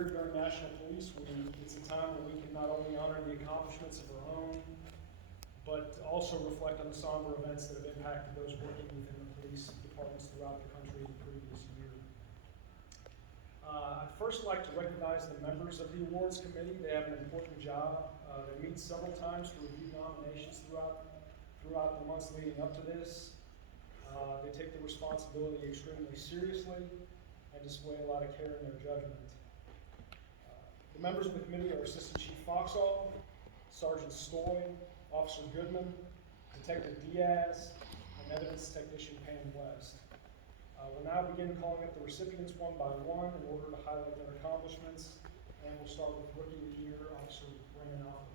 year during National Police Week, it's a time where we can not only honor the accomplishments of our own, but also reflect on the somber events that have impacted those working within the police departments throughout the country in the previous year. I'd first like to recognize the members of the awards committee. They have an important job. They meet several times to review nominations throughout the months leading up to this. They take the responsibility extremely seriously and display a lot of care in their judgment. The members of the committee are Assistant Chief Foxall, Sergeant Stoy, Officer Goodman, Detective Diaz, and Evidence Technician Pam West. We'll now begin calling up the recipients one by one in order to highlight their accomplishments, and we'll start with Rookie of the Year, Officer Brandon Offenbach.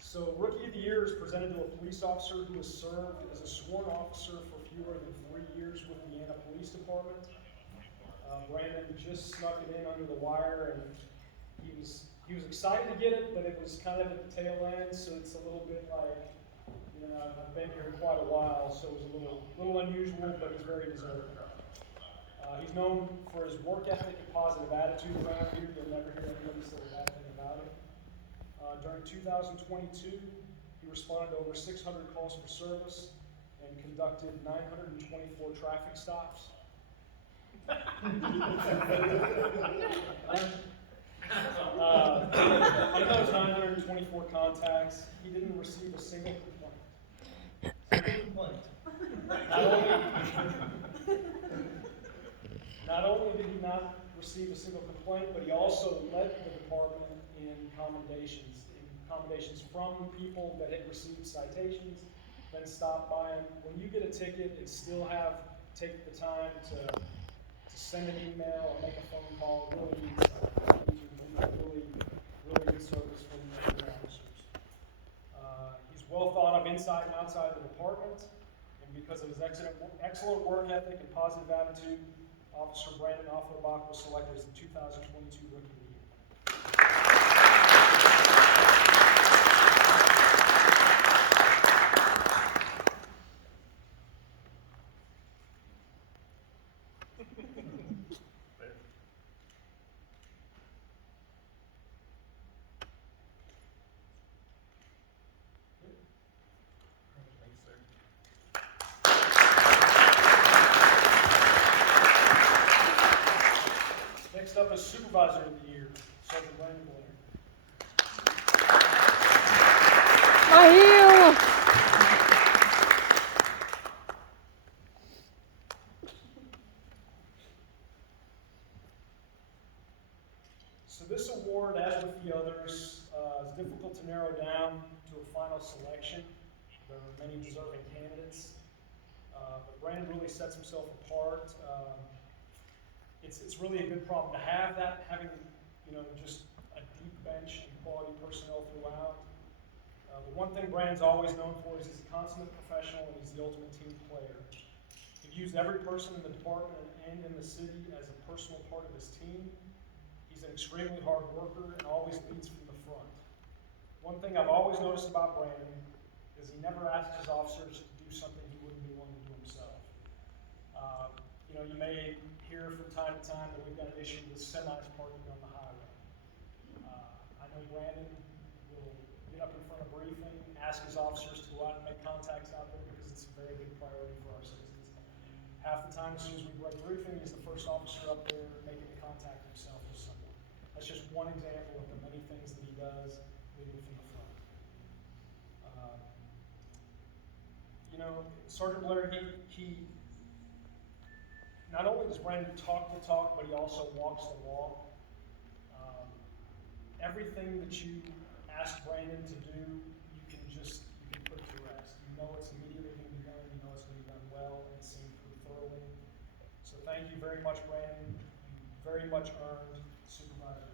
So, Rookie of the Year is presented to a police officer who has served as a sworn officer for fewer than 3 years with the Indiana Police Department. Brandon just snuck it in under the wire, and he was excited to get it, but it was kind of at the tail end, so it's a little bit like, I've been here quite a while, so it was a little unusual, but it's very deserved. He's known for his work ethic and positive attitude around here. You'll never hear anybody say a bad thing about it. During 2022, he responded to over 600 calls for service and conducted 924 traffic stops. Of those 924 contacts, he didn't receive a single complaint. Not only did he not receive a single complaint, but he also led the department in commendations from people that had received citations, then stopped by him. When you get a ticket and still take the time to send an email or make a phone call, really good service from the officers. He's well thought of inside and outside the department, and because of his excellent work ethic and positive attitude, Officer Brandon Offenbach was selected as the 2022 Rookie of the Year. Next up is Supervisor of the Year, Sergeant Brandon Blair. My heel! So this award, as with the others, is difficult to narrow down to a final selection. There are many deserving candidates, but Brandon really sets himself apart. It's really a good problem to have, having just a deep bench and quality personnel throughout. The one thing Brandon's always known for is he's a consummate professional and he's the ultimate team player. He views every person in the department and in the city as a personal part of his team. He's an extremely hard worker and always leads from the front. One thing I've always noticed about Brandon is he never asks his officers to do something he wouldn't be willing to do himself. You may hear from time to time that we've got an issue with semis parking on the highway. I know Brandon will get up in front of briefing, ask his officers to go out and make contacts out there because it's a very big priority for our citizens. Half the time, as soon as we break briefing, he's the first officer up there making the contact himself with someone. That's just one example of the many things that he does leading from the front. Sergeant Blair, he not only does Brandon talk the talk, but he also walks the walk. Everything that you ask Brandon to do, you can put to rest. You know it's immediately going to be done. You know it's going to be done well and seen through thoroughly. So thank you very much, Brandon. You very much earned Supervisor.